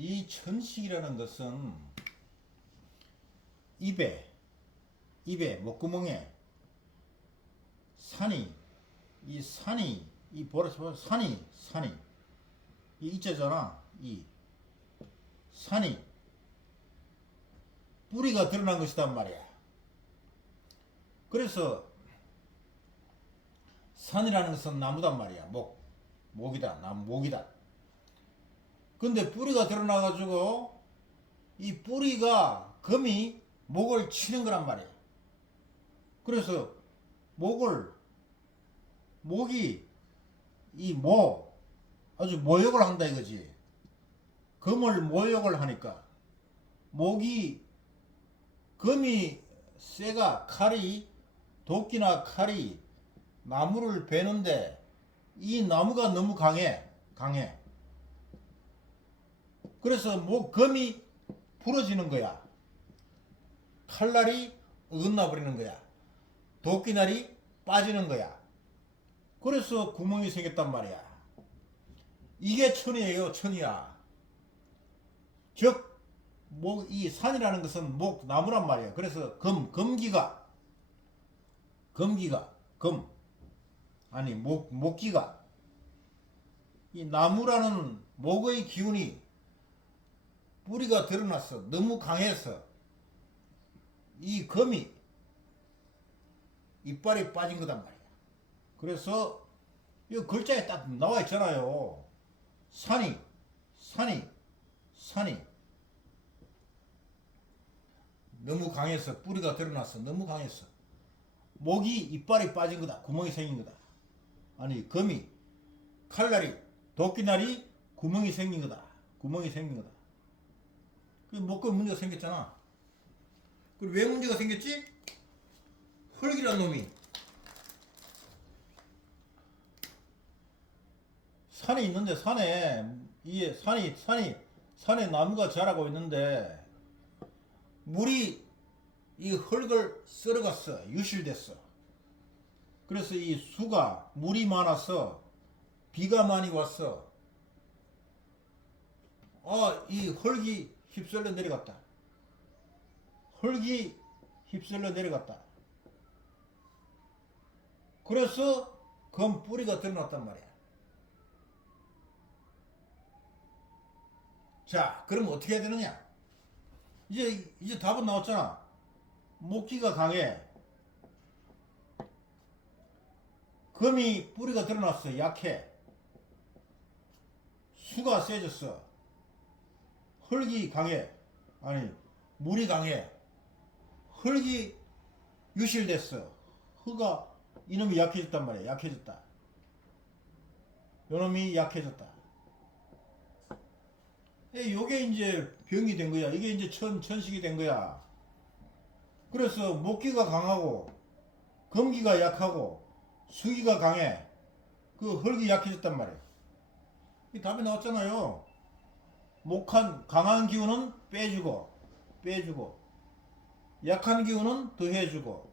이 천식이라는 것은 입에 목구멍에 산이 이 보라 산이 이 있잖아. 이 산이 뿌리가 드러난 것이단 말이야. 그래서 산이라는 것은 나무단 말이야. 목이다. 나무 목이다. 근데 뿌리가 드러나가지고 이 뿌리가 금이 목을 치는 거란 말이야. 그래서 목이 아주 모욕을 한다 이거지. 금을 모욕을 하니까 금이 쇠가 도끼나 칼이 나무를 베는데 이 나무가 너무 강해. 그래서 금이 부러지는 거야. 칼날이 어긋나 버리는 거야. 도끼날이 빠지는 거야. 그래서 구멍이 생겼단 말이야. 이게 천이에요, 천이야. 즉, 이 산이라는 것은 나무란 말이야. 그래서 목기가 이 나무라는 목의 기운이 뿌리가 드러났어. 너무 강해서 이 금이 이빨이 빠진 거단 말이야. 그래서 이 글자에 딱 나와 있잖아요. 산이 너무 강해서 뿌리가 드러났어. 너무 강해서 목이 이빨이 빠진 거다. 구멍이 생긴 거다. 아니 금이 칼날이 도끼날이 구멍이 생긴 거다. 그 목금 문제가 생겼잖아. 그리고 왜 문제가 생겼지? 흙이란 놈이 산이 있는데 산에 나무가 자라고 있는데 물이 이 흙을 썰어갔어. 유실됐어. 그래서 이 수가 물이 많아서 비가 많이 왔어. 이 흙이 휩쓸려 내려갔다. 그래서 검 뿌리가 드러났단 말이야. 자, 그럼 어떻게 해야 되느냐? 이제 답은 나왔잖아. 목기가 강해. 금이 뿌리가 드러났어. 약해. 수가 세졌어. 흙이 강해. 아니, 물이 강해. 흙이 유실됐어. 이놈이 약해졌단 말이야. 약해졌다. 요놈이 약해졌다. 요게 이제 병이 된 거야. 이게 이제 천식이 된 거야. 그래서 목기가 강하고, 금기가 약하고, 수기가 강해. 그 흙이 약해졌단 말이야. 이 답이 나왔잖아요. 강한 기운은 빼주고, 약한 기운은 더해주고,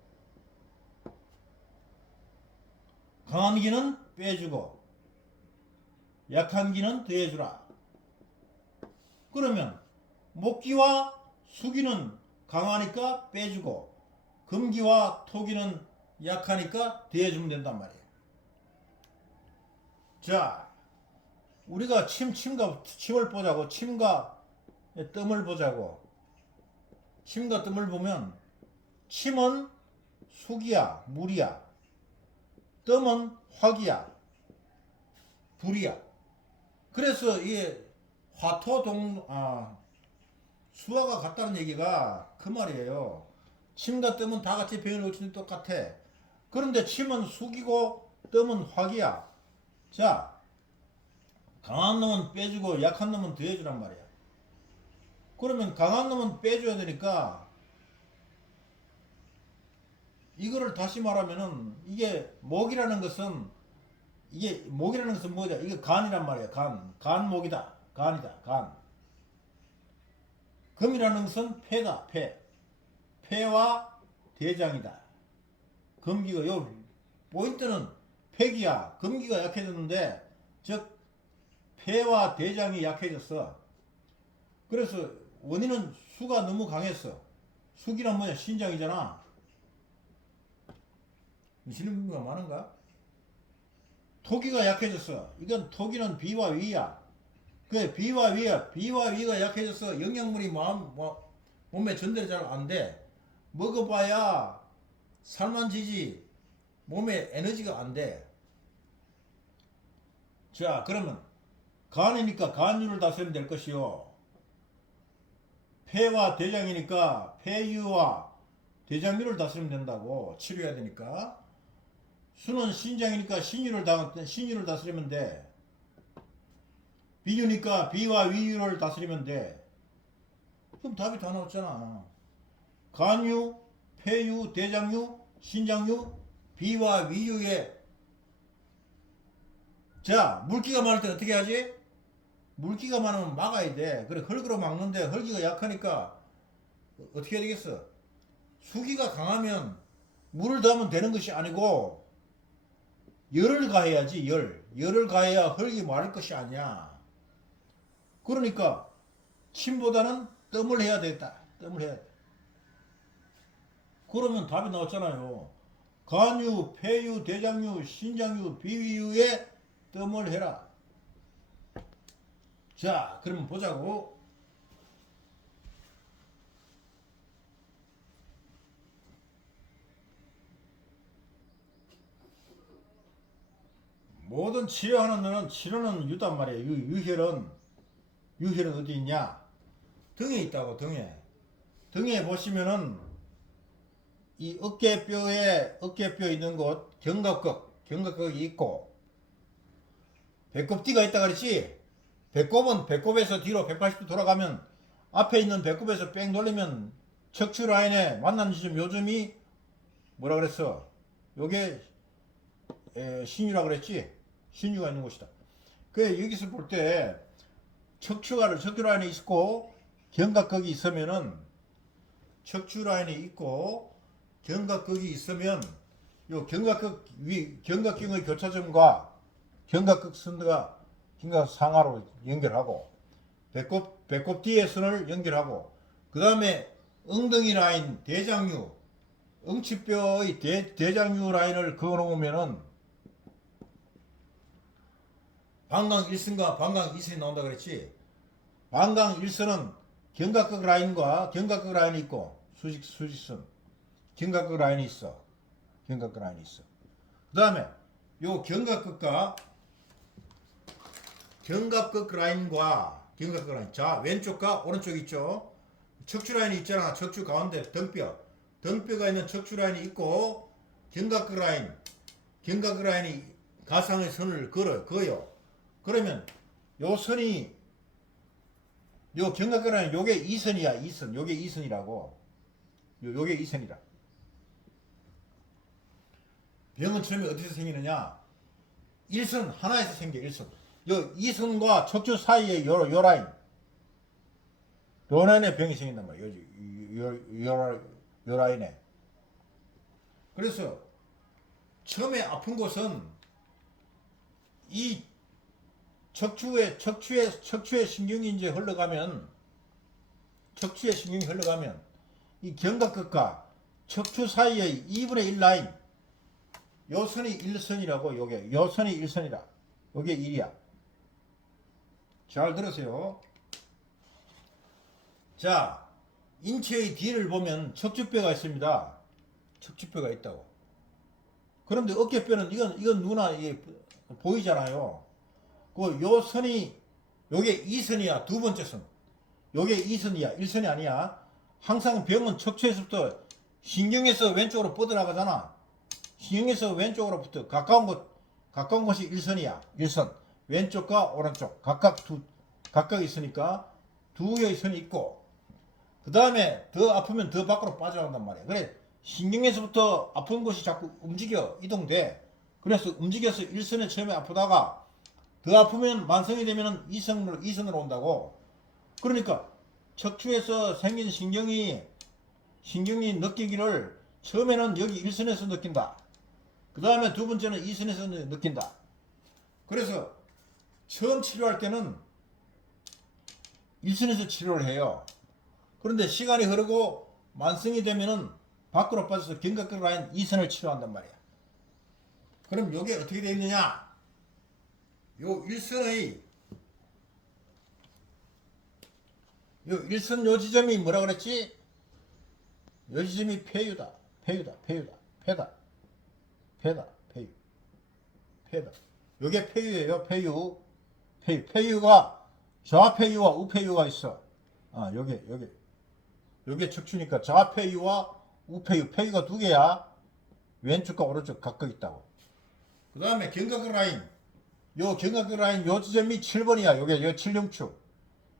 강한 기는 빼주고, 약한 기는 더해주라. 그러면 목기와 수기는 강하니까 빼주고 금기와 토기는 약하니까 더해주면 된단 말이에요. 자, 우리가 침을 보자고. 침과 뜸을 보자고. 침과 뜸을 보면 침은 수기야, 물이야. 뜸은 화기야, 불이야. 그래서 이 수화가 같다는 얘기가 그 말이에요. 침과 뜸은 다 같이 배우는 것이 똑같아. 그런데 침은 수기고 뜸은 화기야. 자, 강한 놈은 빼주고 약한 놈은 더해주란 말이야. 그러면 강한 놈은 빼줘야 되니까 이거를 다시 말하면은 이게 목이라는 것은 뭐냐? 이게 간이란 말이야. 간목이다. 간. 금이라는 것은 폐다. 폐와 대장이다. 금기가 포인트는 폐기야. 금기가 약해졌는데 즉 폐와 대장이 약해졌어. 그래서 원인은 수가 너무 강했어. 수기란 뭐냐? 신장이잖아. 미시는 분가 많은가? 토기가 약해졌어. 이건 토기는 비와 위야. 그 비와 위야. 비와 위가 약해져서 영양분이 몸에 전달이 잘 안 돼. 먹어봐야 살만 지지 몸에 에너지가 안 돼. 자, 그러면 간이니까 간유를 다스리면 될 것이요. 폐와 대장이니까 폐유와 대장유를 다스리면 된다고. 치료해야 되니까. 수는 신장이니까 신유를 다스리면 돼. 비유니까 비와 위유를 다스리면 돼. 그럼 답이 다 나왔잖아. 간유, 폐유, 대장유, 신장유, 비와 위유에. 자, 물기가 많을 때 어떻게 하지? 물기가 많으면 막아야 돼. 그래, 흙으로 막는데 흙기가 약하니까 어떻게 해야 되겠어? 수기가 강하면 물을 더하면 되는 것이 아니고 열을 가해야지. 열을 가해야 흙이 마를 것이 아니야. 그러니까 침보다는 뜸을 해야 되겠다. 뜸을 해야 돼. 그러면 답이 나왔잖아요. 간유, 폐유, 대장유, 신장유, 비위유에 뜸을 해라. 자, 그러면 보자고. 모든 치료하는 데는 치료는 유단 말이야. 유혈은 어디 있냐? 등에 있다고. 등에 보시면은 이 어깨뼈 있는 곳 견갑각이 있고, 배꼽뒤가 있다 그랬지. 배꼽에서 뒤로 180도 돌아가면 앞에 있는 배꼽에서 뺑 돌리면 척추 라인에 만나는 지점, 요즘이 뭐라 그랬어? 요게 신유라 그랬지. 신유가 있는 곳이다. 그 여기서 볼 때 척추 라인이 있고 견갑각이 있으면은, 척추 라인이 있고 견갑각이 있으면 요 견갑경의 교차점과 견갑각 선과 견갑 상하로 연결하고, 배꼽 뒤에 선을 연결하고, 그 다음에 엉덩이 라인, 대장류, 엉치뼈의 대장류 라인을 그어놓으면은 방광 1선과 방광 2선이 나온다 그랬지. 방광 1선은 견갑각 라인이 있고, 수직선 견갑각 라인이 있어. 그 다음에 요 견갑각 라인과 자, 왼쪽과 오른쪽 있죠. 척추 라인이 있잖아. 척추 가운데 등뼈가 있는 척추 라인이 있고, 견갑각 라인이 가상의 선을 그어요. 그러면 요 선이, 요 견갑각 라인, 요게 2선이야. 2선. 요게 2선이라고. 요게 2선이라. 병은 처음에 어디서 생기느냐? 1선 하나에서 생겨. 1선. 요 2선과 척추 사이에 요 라인, 요 라인에 병이 생긴단 말이야. 요 라인에. 그래서 처음에 아픈 곳은 이 척추에 신경이 이제 흘러가면, 이 견갑각과 척추 사이에 2분의 1 라인, 요 선이 1선이라고. 요 선이 1선이라. 요게 1이야. 잘 들으세요. 자, 인체의 뒤를 보면 척추뼈가 있습니다. 척추뼈가 있다고. 그런데 어깨뼈는 이건 누구나 이게 보이잖아요. 요 선이, 요게 2선이야. 두 번째 선. 요게 2선이야. 1선이 아니야. 항상 병은 척추에서부터 신경에서 왼쪽으로 뻗어나가잖아. 신경에서 왼쪽으로부터 가까운 곳이 1선이야. 1선. 왼쪽과 오른쪽 각각 있으니까 두 개의 선이 있고, 그 다음에 더 아프면 더 밖으로 빠져나간단 말이야. 그래, 신경에서부터 아픈 곳이 자꾸 이동돼. 그래서 움직여서 1선에 처음에 아프다가 더 아프면 만성이 되면 2선으로 온다고. 그러니까 척추에서 생긴 신경이 느끼기를 처음에는 여기 1선에서 느낀다. 그 다음에 두 번째는 2선에서 느낀다. 그래서 처음 치료할 때는 일선에서 치료를 해요. 그런데 시간이 흐르고 만성이 되면은 밖으로 빠져서 견갑근 라인 2선을 치료한단 말이야. 그럼 요게 어떻게 되어 있느냐? 요 일선의 요 일선 요 지점이 뭐라 그랬지? 요 지점이 폐유다. 폐유다. 폐유다. 폐다. 폐다. 폐유. 폐다. 요게 폐유예요. 폐유. 폐유. 폐유가 좌폐유와 우폐유가 있어. 아, 요게 척추니까 좌폐유와 우폐유. 폐유가 두 개야. 왼쪽과 오른쪽 각각 있다고. 그 다음에 견갑근 라인. 요 견갑근 라인 요 지점이 7번이야. 요게 7흉추.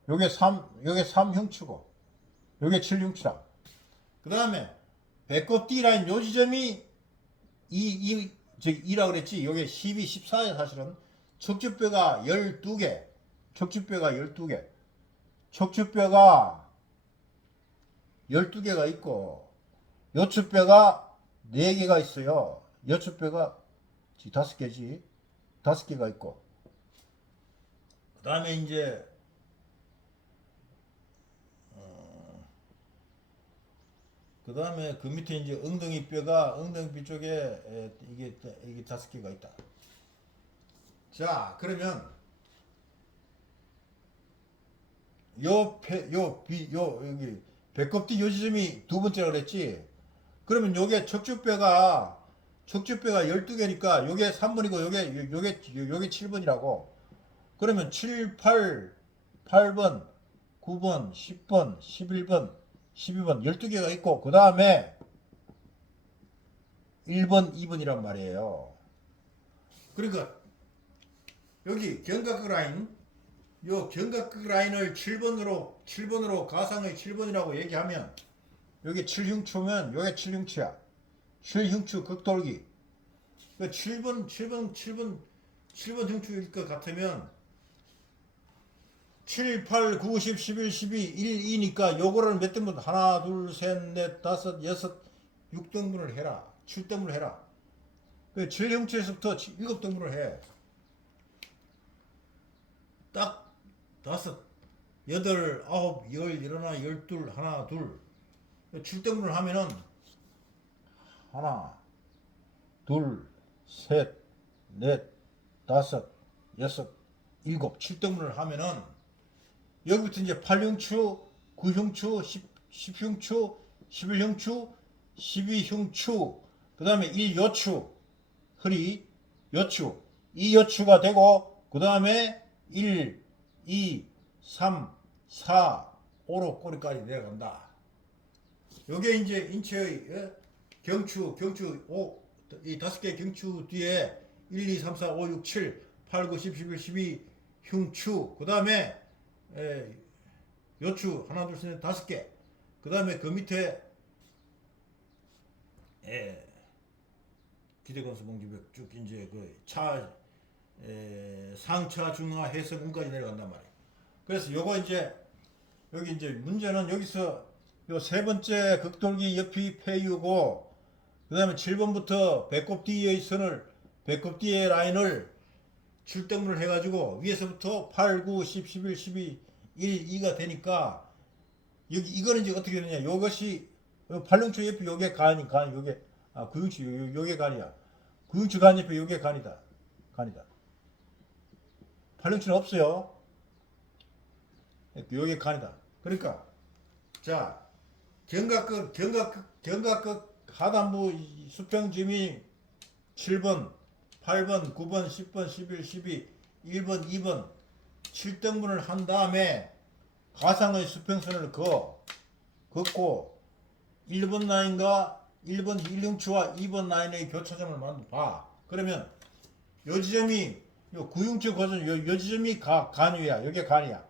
요게 3흉추고. 요게 7흉추라. 그 다음에 배꼽 D 라인 요 지점이 2라 그랬지. 요게 12, 14야 사실은. 척추뼈가 12개. 척추뼈가 12개. 척추뼈가 12개가 있고 여추뼈가 4개가 있어요. 여추뼈가 5개지. 5개가 있고. 그 다음에 이제 그 다음에 그 밑에 이제 엉덩이 뼈 쪽에 이게 5개가 있다. 자, 그러면 여기 배꼽뒤 요 지점이 두 번째라 그랬지. 그러면 요게 척추뼈가 12개니까 요게 3번이고 요게 7번이라고. 그러면 7, 8번, 9번, 10번, 11번, 12번 12개가 있고 그 다음에 1번, 2번이란 말이에요. 그러니까 여기 견갑근 라인 요 견갑근 라인을 7번으로 가상의 7번이라고 얘기하면 여기 7흉추면 요게 7흉추야. 7흉추 극돌기. 그 7번 흉추일 것 같으면 7, 8, 9, 10, 11, 12, 1, 2니까 요거를 몇 등분? 하나, 둘, 셋, 넷, 다섯, 여섯, 6등분을 해라. 7등분을 해라. 그 7흉추에서부터 7등분을 해. 딱 다섯, 여덟, 아홉, 열, 열하나, 열둘, 하나, 둘. 7등분을 하면은 하나, 둘, 셋, 넷, 다섯, 여섯, 일곱, 7등분을 하면은 여기부터 이제 8흉추, 9흉추, 10흉추, 11흉추, 12흉추, 그 다음에 1여추, 허리, 여추, 2여추가 되고, 그 다음에 1, 2, 3, 4, 5로 꼬리까지 내려간다. 요게 이제 인체의 경추, 5, 이 5개 경추 뒤에 1, 2, 3, 4, 5, 6, 7, 8, 9, 10, 11, 12 흉추, 그 다음에 여추 하나 둘 셋 넷 5개. 그 다음에 그 밑에 기대건수 봉지벽 쭉 이제 그 상차 중하 해성운까지 내려간단 말이에요. 그래서 요거 이제 여기 이제 문제는 여기서 요 세 번째 극돌기 옆이 폐유고 그 다음에 7번부터 배꼽 뒤의 선을 배꼽 뒤의 라인을 7등분을 해가지고 위에서부터 8, 9, 10, 11, 12, 1, 2가 되니까 여기 이거는 이제 어떻게 되느냐. 요것이 8흉추 옆에 요게 간 요게 9흉추 요게 간이야. 9흉추 간 옆에 요게 간이다. 8흉추는 없어요. 요게 간이다. 그러니까 자 견갑근 하단부 수평점이 7번, 8번, 9번, 10번, 11, 12, 1번, 2번 7등분을 한 다음에 가상의 수평선을 긋고 1번 라인과 1번 1흉추와 2번 라인의 교차점을 봐. 그러면 요 지점이 요 9흉추 고전 요 지점이 간위야. 여기 간이야.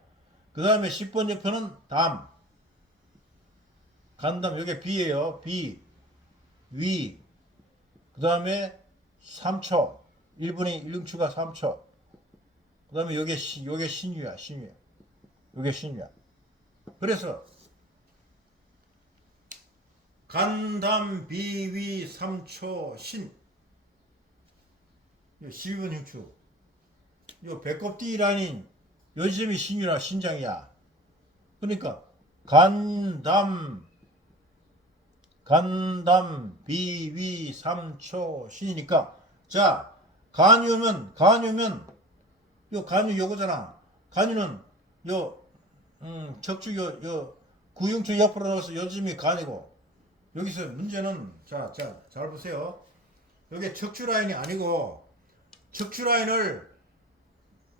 그 다음에 10번 옆에는 간담 여기 B예요. B 위. 그 다음에 3초. 1분의 1흉추가 3초. 그 다음에 요게 신유야. 요게 신유야. 그래서 간담 비위 3초 신 12번 흉추 요 배꼽 뒤 라인 요 지점이 신유라 신장이야. 그러니까 간담 간담 비위 삼초 신이니까 자 간유면 요 간유 요거잖아. 간유는 요 척추 요 구흉추 옆으로 넣어서 요즘이 간이고 여기서 문제는 잘 보세요. 여기 척추 라인이 아니고 척추 라인을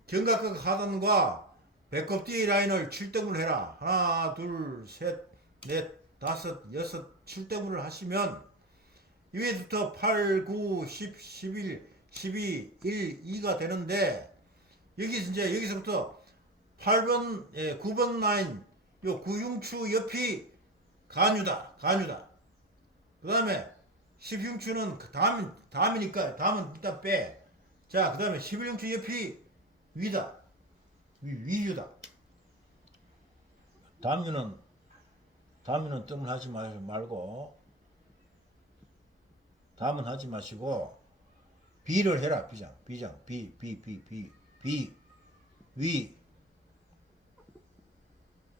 견갑각 하단과 배꼽 뒤 라인을 7등분 해라. 하나, 둘, 셋, 넷, 다섯, 여섯, 7등분을 하시면 위에부터 8, 9, 10, 11, 12, 1, 2가 되는데 여기서부터 8번, 9번 라인 요 구흉추 옆이 간유다. 그 다음에 10흉추는 다음이니까 다음은 일단 빼. 자, 그 다음에 11흉추 옆이 위다. 위유다. 다음유는 뜸을 하지 말고 다음은 하지 마시고 비를 해라. 비장 위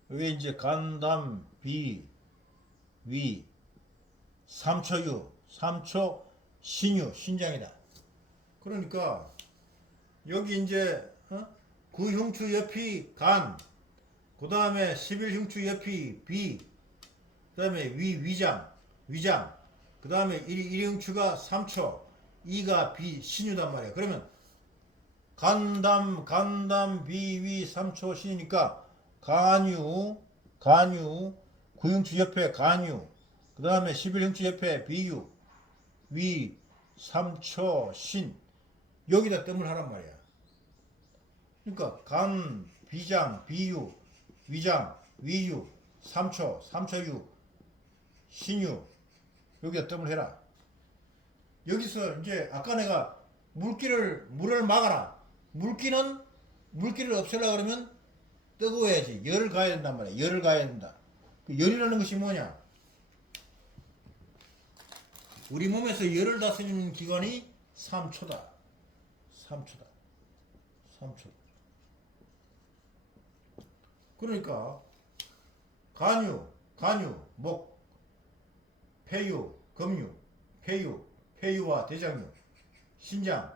여기 이제 간담 위 삼초유 삼초 신유 신장이다. 그러니까 여기 이제 구흉추 옆이 간, 그 다음에 11흉추 옆이 비, 그 다음에 위장, 그 다음에 1흉추가 3초, 2가 비, 신유단 말이야. 그러면 간담, 비위, 3초, 신이니까 간유, 구흉추 옆에 간유, 그 다음에 11흉추 옆에 비유, 위, 3초, 신. 여기다 뜸을 하란 말이야. 그러니까 간, 비장, 비유, 위장, 위유, 삼초유, 신유 여기다 뜸을 해라. 여기서 이제 아까 내가 물을 막아라. 물기를 없애려고 그러면 뜨거워야지. 열을 가해야 된단 말이야. 열을 가해야 된다. 그 열이라는 것이 뭐냐? 우리 몸에서 열을 다스리는 기관이 3초다. 3초. 그러니까 간유, 목, 폐유, 금유, 폐유와 대장유, 신장,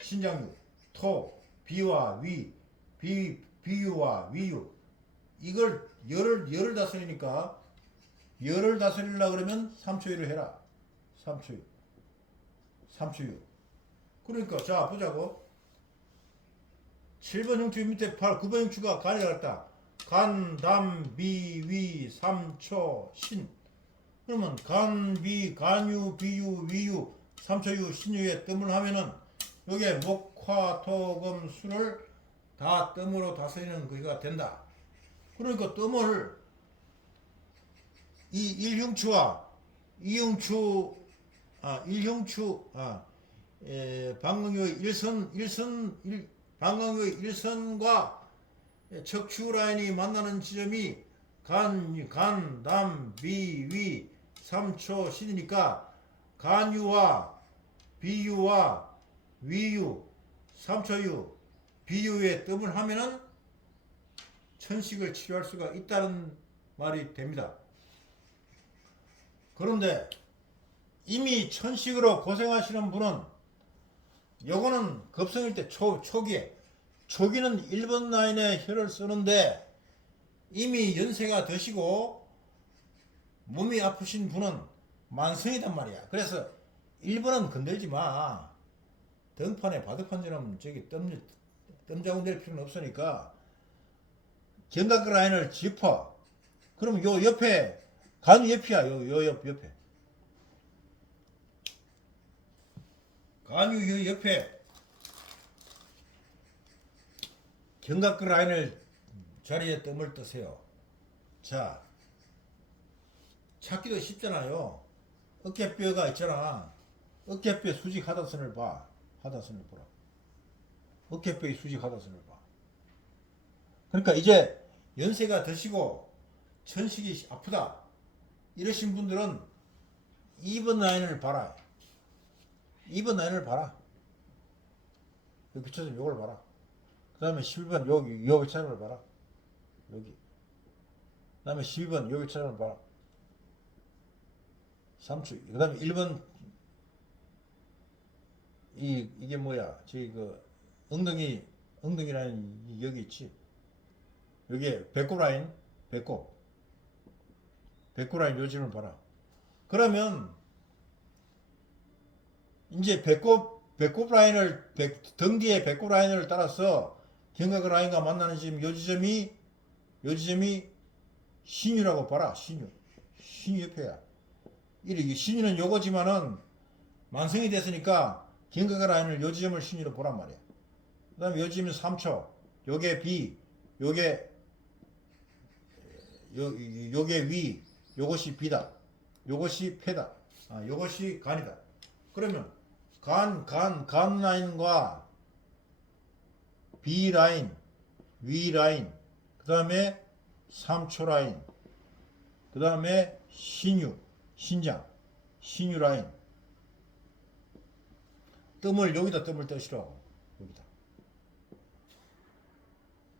신장유, 토, 비와 위, 비유와 위유. 이걸 열을 다스리니까 열을 다스리려고 그러면 3초유를 해라. 3초유. 그러니까 자 보자고. 7번 흉추 밑에 9번 흉추가 간이라 했다. 간, 담, 비, 위, 삼초, 신. 그러면 간, 비, 간유, 비유, 위유, 삼초유, 신유에 뜸을 하면은 여기에 목, 화, 토, 금, 수를 다 뜸으로 다스리는 거기가 된다. 그러니까 뜸을 이 1흉추와 2흉추, 1흉추, 방광교의 방광교의 일선과 척추 라인이 만나는 지점이 간, 담, 비, 위, 삼초, 신이니까 간유와 비유와 위유, 삼초유, 비유에 뜸을 하면은 천식을 치료할 수가 있다는 말이 됩니다. 그런데 이미 천식으로 고생하시는 분은 요거는 급성일 때 초기는 1번 라인에 혈을 쓰는데 이미 연세가 드시고 몸이 아프신 분은 만성이단 말이야. 그래서 1번은 건들지 마. 등판에 바둑판처럼 저기 뜸자국 낼 필요는 없으니까 견갑 라인을 짚어. 그럼 요 옆에 간유 옆이야. 요 옆에 간유 옆에 견갑 라인을 자리에 뜸을 뜨세요. 자, 찾기도 쉽잖아요. 어깨뼈가 있잖아. 어깨뼈 수직 하단선을 봐. 하단선을 보라. 어깨뼈의 수직 하단선을 봐. 그러니까 이제 연세가 드시고 천식이 아프다 이러신 분들은 2번 라인을 봐라. 2번 라인을 봐라. 여기 비춰서 요걸 봐라. 그 다음에 11번 여기 차를 봐라. 여기. 그 다음에 12번 여기 찾아봐. 3초. 그 다음에 1번 이게 뭐야? 저기 그 엉덩이 라인 여기 있지. 여기에 배꼽 라인, 배꼽 라인 요즘을 봐라. 그러면 이제 배꼽 라인을 등 뒤에 배꼽 라인을 따라서 견갑 라인과 만나는 지금 요 지점이 신유라고 봐라. 신유 옆에야. 이 신유는 요거지만은 만성이 됐으니까 견갑 라인을 요 지점을 신유로 보란 말이야. 그 다음에 요 지점이 3초. 요게 B, 요게 위, 요것이 B다. 요것이 폐다. 요것이 간이다. 그러면 간 라인과 B 라인, 위 라인, 그 다음에 3초 라인, 그 다음에 신장, 신유 라인. 뜸을 여기다 뜸을 떠시라고. 여기다.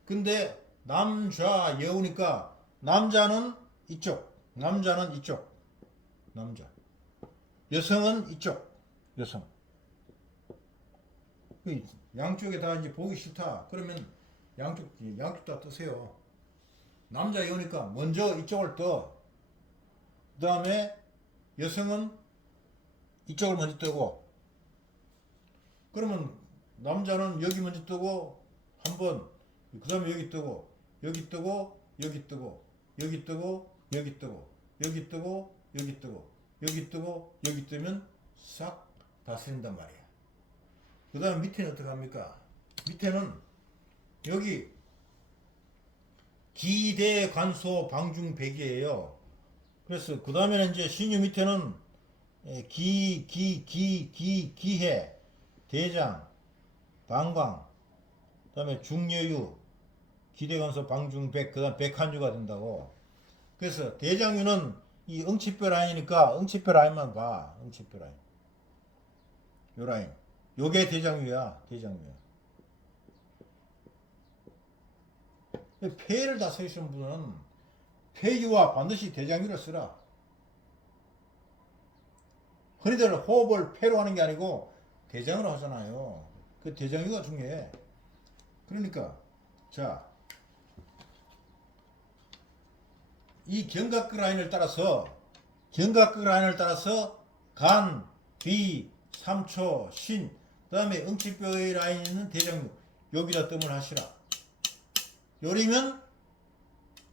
근데 남좌 여우니까 남자는 이쪽, 남자. 여성은 이쪽, 여성. 양쪽에 다 이제 보기 싫다. 그러면 양쪽 다 뜨세요. 남자 여우니까 먼저 이쪽을 떠. 그 다음에 여성은 이쪽을 먼저 뜨고. 그러면 남자는 여기 먼저 뜨고 한 번. 그 다음에 여기 뜨고, 여기 뜨고, 여기 뜨고, 여기 뜨고, 여기 뜨고, 여기 뜨고, 여기 뜨고, 여기 뜨고, 여기 뜨면 싹 다스린단 말이야. 그 다음 밑에는 어떻게 합니까? 밑에는 여기 기대관소 방중백이에요. 그래서 그 다음에는 이제 신유 밑에는 기해, 대장, 방광, 그 다음에 중여유, 기대관소 방중백, 그 다음 백한유가 된다고. 그래서 대장유는 이 응치뼈 라인이니까 응치뼈 라인만 봐. 응치뼈 라인. 요 라인. 요게 대장유야. 폐를 다 쓰시는 분은 폐유와 반드시 대장유를 쓰라. 흔히들 호흡을 폐로 하는 게 아니고 대장으로 하잖아요. 그 대장유가 중요해. 그러니까 자, 이 견갑근 라인을 따라서 간, 비, 3초, 신, 그 다음에 응치뼈의 라인에 있는 대장유 여기다 뜸을 하시라. 요리면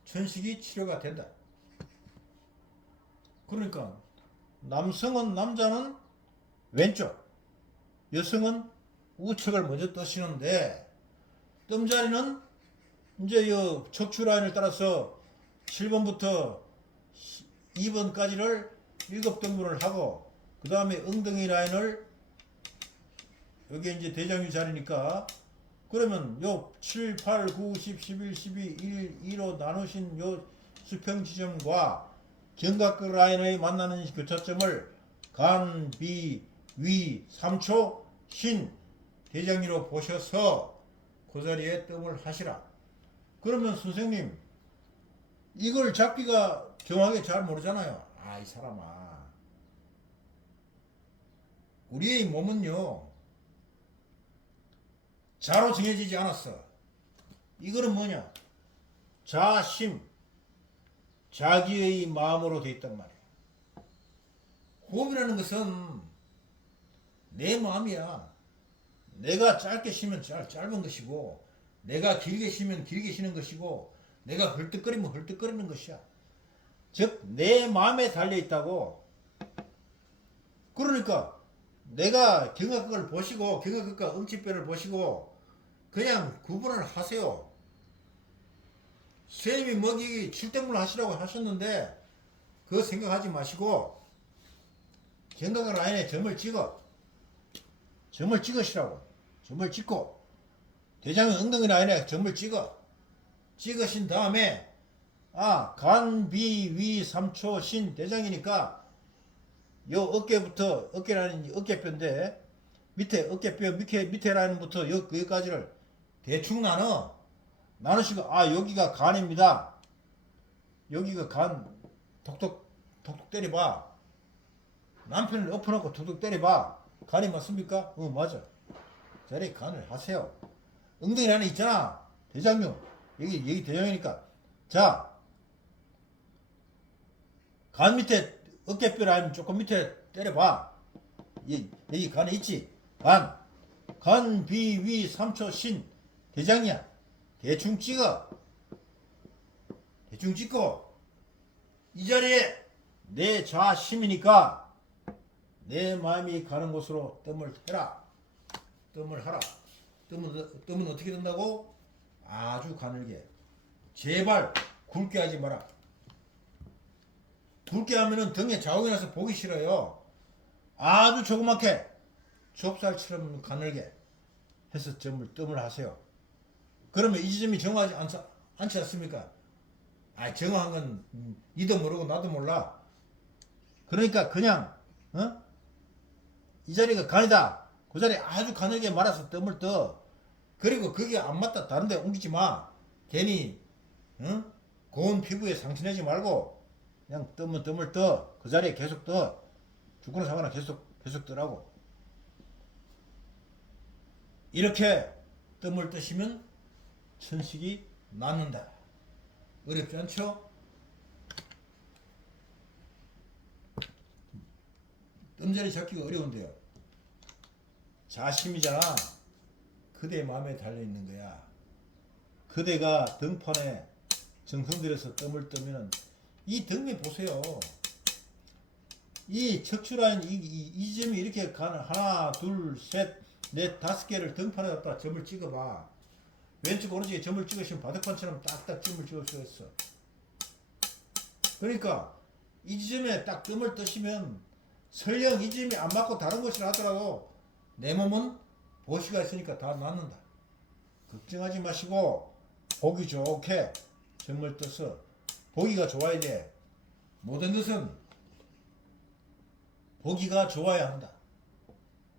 천식이 치료가 된다. 그러니까 남자는 왼쪽, 여성은 우측을 먼저 떠시는데 뜸자리는 이제 이 척추 라인을 따라서 7번부터 2번까지를 7등분을 하고 그 다음에 엉덩이 라인을 여기 이제 대장유 자리니까 그러면 요 7, 8, 9, 10, 11, 12, 1, 2로 나누신 요 수평 지점과 견갑근 라인의 만나는 교차점을 간, 비, 위, 3초, 신 대장유로 보셔서 그 자리에 뜸을 하시라. 그러면 선생님 이걸 잡기가 정확하게 잘 모르잖아요. 이 사람아. 우리의 몸은요, 자로 정해지지 않았어. 이거는 뭐냐? 자심, 자기의 마음으로 되어 있단 말이야. 호흡이라는 것은 내 마음이야. 내가 짧게 쉬면 짧은 것이고, 내가 길게 쉬면 길게 쉬는 것이고, 내가 헐떡거리면 헐떡거리는 것이야. 즉 내 마음에 달려 있다고. 그러니까 내가 견갑근을 보시고 견갑근과 응치뼈를 보시고 그냥 구분을 하세요. 선생님이 먹이 7등분을 하시라고 하셨는데 그거 생각하지 마시고 견갑근 라인에 점을 찍으시라고. 점을 찍고 대장의 엉덩이 라인에 점을 찍으신 다음에 간, 비, 위, 3초, 신, 대장이니까 요 어깨부터 어깨라는 어깨뼈인데 밑에 어깨뼈 밑에 라인부터 여기까지를 대충 나누시고 여기가 간입니다. 여기가 간 톡톡 때려봐. 남편을 엎어놓고 톡톡 때려봐. 간이 맞습니까? 맞아. 자리 간을 하세요. 엉덩이 안에 있잖아. 대장균. 여기 대장이니까. 자, 간 밑에 어깨뼈 아니면 조금 밑에 때려봐. 여기 간에 있지. 간, 비, 위, 3초, 신. 대장이야. 대충 찍어. 대충 찍고 이 자리에 내 좌심이니까 내 마음이 가는 곳으로 뜸을 해라. 뜸을 하라. 뜸은 어떻게 된다고? 아주 가늘게. 제발 굵게 하지 마라. 굵게 하면은 등에 자국이 나서 보기 싫어요. 아주 조그맣게 좁쌀처럼 가늘게 해서 뜸을 하세요. 그러면 이 지점이 정하지 않지 않습니까? 정한 건 니도 모르고 나도 몰라. 그러니까 그냥 이 자리가 간이다. 그 자리에 아주 가늘게 말아서 뜸을 떠. 그리고 그게 안 맞다 다른 데 옮기지 마. 괜히 고운 피부에 상처내지 말고 그냥 뜨면 뜸을 떠. 그 자리에 계속 떠. 죽거나 사거나 계속 떠라고. 이렇게 뜸을 뜨시면 천식이 낫는다. 어렵지 않죠? 뜸자리 잡기가 어려운데요. 자심이잖아. 그대 마음에 달려있는 거야. 그대가 등판에 정성들여서 뜸을 뜨면 이 등에 보세요. 이 척추라인 이 점이 이렇게 가는 하나 둘 셋 넷 다섯 개를 등판에 갖다 점을 찍어봐. 왼쪽 오른쪽에 점을 찍으시면 바둑판처럼 딱딱 점을 찍을 수가 있어. 그러니까 이 지점에 딱 뜸을 뜨시면 설령 이 지점이 안 맞고 다른 곳이라 하더라도 내 몸은 보시가 있으니까 다 낫는다. 걱정하지 마시고 보기 좋게 점을 떠서 보기가 좋아야 돼. 모든 것은 보기가 좋아야 한다.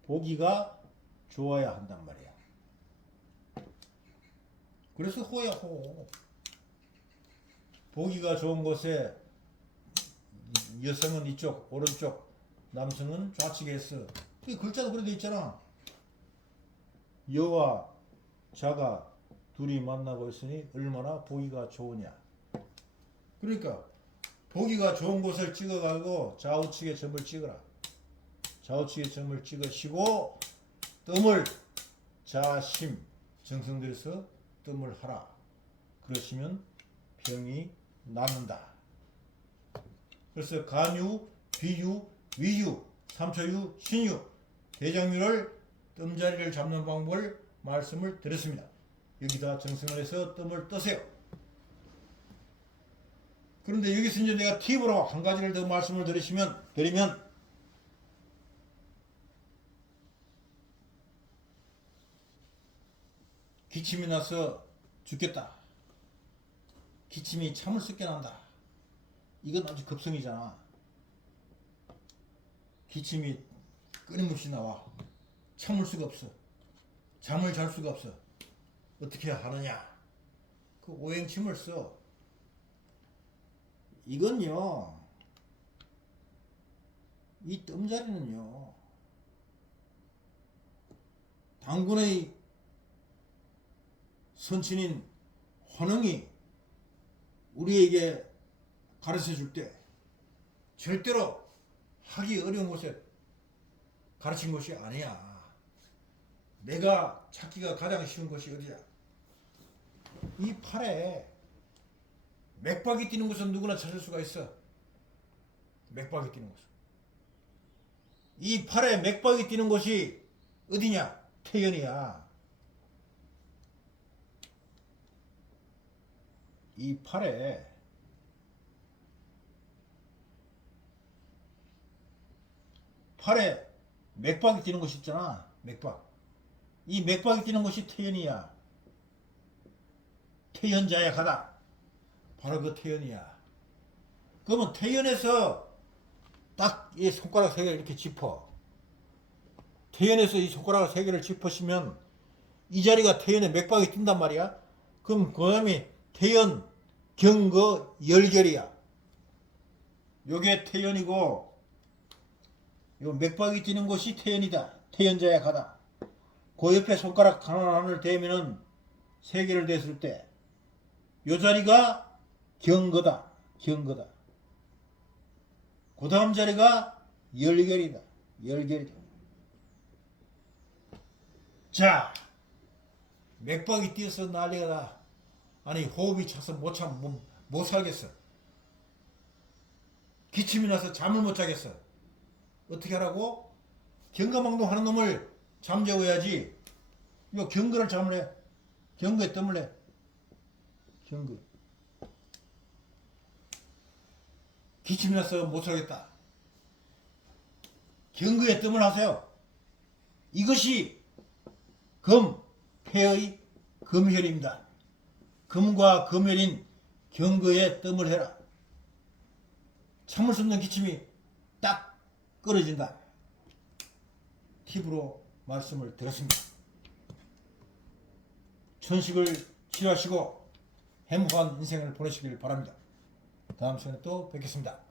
보기가 좋아야 한단 말이야. 그래서 호야 호. 보기가 좋은 곳에 여성은 이쪽 오른쪽, 남성은 좌측에 있어. 이 글자도 그래 돼 있잖아. 여와 자가 둘이 만나고 있으니 얼마나 보기가 좋으냐. 그러니까 보기가 좋은 곳을 찍어가지고 좌우측에 점을 찍어라. 좌우측에 점을 찍으시고 뜸을 자심 정성 들여서 뜸을 하라. 그러시면 병이 낫는다. 그래서 간유, 비유, 위유, 삼초유, 신유, 대장유를 뜸자리를 잡는 방법을 말씀을 드렸습니다. 여기다 정성을 해서 뜸을 떠세요. 그런데 여기서 이제 내가 팁으로 한 가지를 더 말씀을 드리면 기침이 나서 죽겠다. 기침이 참을 수 없게 난다. 이건 아주 급성이잖아. 기침이 끊임없이 나와. 참을 수가 없어. 잠을 잘 수가 없어. 어떻게 하느냐? 그 오행침을 써. 이건요, 이 뜸자리는요, 당군의 선친인 환웅이 우리에게 가르쳐 줄 때 절대로 하기 어려운 곳에 가르친 것이 아니야. 내가 찾기가 가장 쉬운 것이 어디야? 이 팔에 맥박이 뛰는 곳은 누구나 찾을 수가 있어. 맥박이 뛰는 곳은. 이 팔에 맥박이 뛰는 곳이 어디냐? 태연이야. 이 팔에 맥박이 뛰는 곳이 있잖아. 맥박. 이 맥박이 뛰는 곳이 태연이야. 태연자약하다. 바로 그 태연이야. 그러면 태연에서 딱 이 손가락 3개를 이렇게 짚어. 태연에서 이 손가락 3개를 짚으시면 이 자리가 태연의 맥박이 뛴단 말이야. 그럼 그 다음에 태연, 경거, 열결이야. 요게 태연이고 요 맥박이 뛰는 곳이 태연이다. 태연자야 가다. 그 옆에 손가락 하나를 대면은 세 개를 댔을 때 요 자리가 경거다. 경거다. 그 다음 자리가 열결이다. 열결이다. 자, 맥박이 뛰어서 난리가 나. 아니 호흡이 차서 못 살겠어. 기침이 나서 잠을 못 자겠어. 어떻게 하라고? 경거망동 하는 놈을 잠재워야지. 이거 경거를 잠을 해. 경거에 뜸을 해. 경거. 기침이 나서 못 살겠다. 경거에 뜸을 하세요. 이것이 폐의 금혈입니다. 금과 금혈인 경거에 뜸을 해라. 참을 수 없는 기침이 딱 끊어진다. 팁으로 말씀을 드렸습니다. 천식을 치료하시고 행복한 인생을 보내시길 바랍니다. 다음 시간에 또 뵙겠습니다.